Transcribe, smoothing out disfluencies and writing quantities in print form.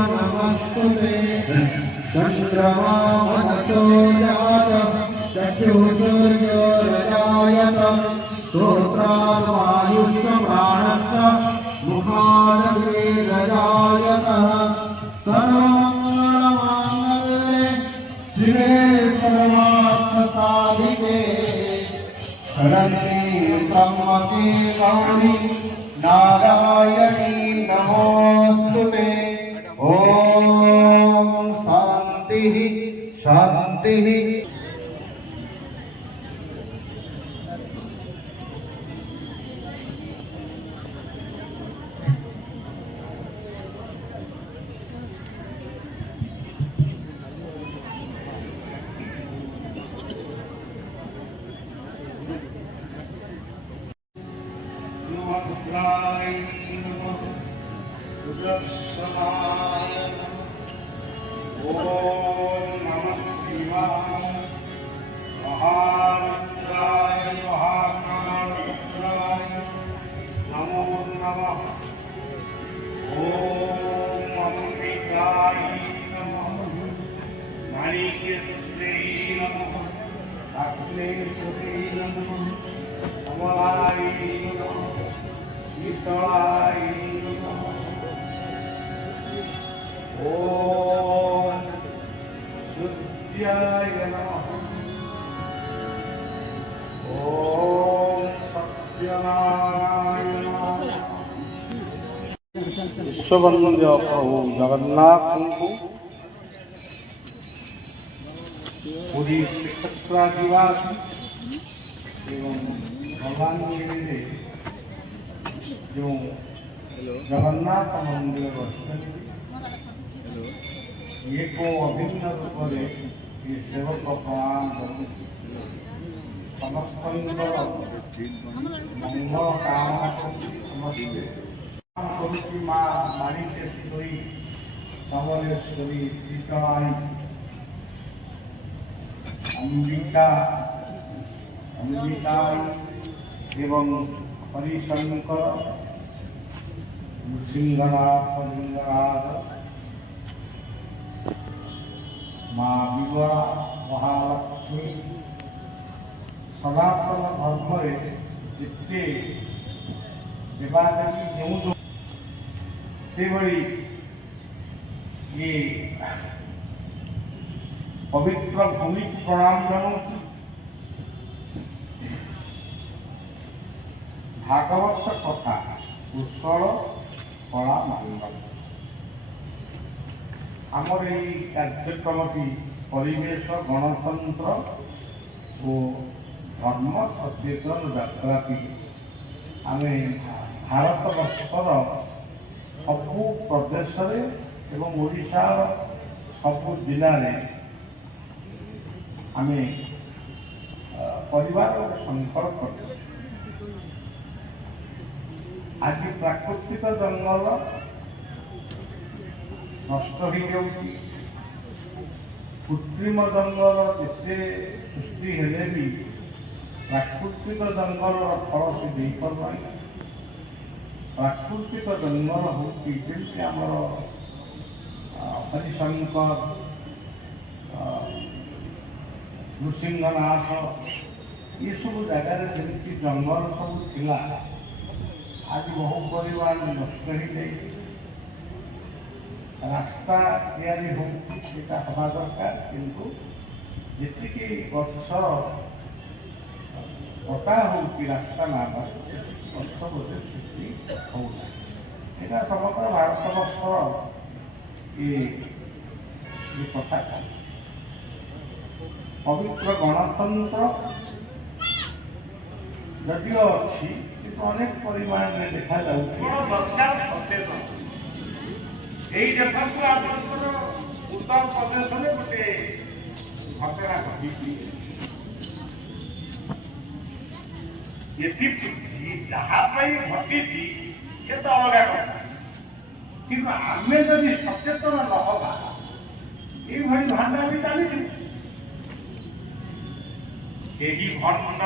नमस्तुते चन्द्रमा मनसो जात चक्षुर्सूर्योरजायत श्रोत्रावायुष्यप्राणश्च मुखादवेदजायतः सर्वमङ्गलमाङ्गल्ये शिवे सर्वार्थसाधिके शरण्ये त्र्यम्बके गौरी नारायणी नमोस्तुते। ओम शांति शांति। ओम नमः शिवाय महारुद्राय महाकालेश्वराय नमो नमः। ओम अम्बिकाय नमः नारीकेतुते नमः अग्नेश्वरी नमः अमलाय नमः शीतलाय नमः। ओम सूर्याय नमः। ओम सत्यनारायण नमः। विश्ववंद्य प्रभु जगन्नाथ को पूरी श्रीक्षेत्राधिवासी एवं भगवान के जो जगन्नाथ मंदिर बसते ये को अभिन्न रूप में ये सेवक प्रणाम समस्त मंगल कामना समस्ते करुची माँ माणिकेश्वरी कमलेश्वरी शीतलाई अंबिकाई एवं हरिशंकर नृसिंहनाथ लिंगराज माँ विमला महालक्ष्मी सनातन धर्म जिते देवादेवी जो से ये पवित्र भूमि प्रणाम जनऊ भागवत कथा कुशल कला मानव आमर ये कार्यक्रम परिवेश गणतंत्र और धर्म सचेतन यात्रा आम भारत वर्षर सबु प्रदेश एवं ओडिशार सबु जिले आम परिवार संकल्प आज प्राकृतिक जंगल नष्ट हो जाऊँगी कृत्रिम जंगल जिते सृष्टि हेले भी प्राकृतिक जंगल फल से दे पार प्राकृतिक जंगल होती आमर हरिशंकर नृसिंहनाथ ये सब जगार जमी जंगल सब थिला आज बहु परिमाण नष्ट हो जाए रास्ता तैयारी होता हवा दरकार किंतु जी गछ कटा हो रास्ता ना गछ बोधे सृष्टि होना यहाँ समग्र भारत वर्ष ये कथा पवित्र गणतंत्र जदिव अच्छी अनेक परिमाण में देखा दरकार सचेतन यही देखते आपंकर उत्तर प्रदेश में गोटे घटना घटी जहाँ घटी से तो अलग कथा कि आम जदि सचेतन न हवा ये भांडा भी चली भंड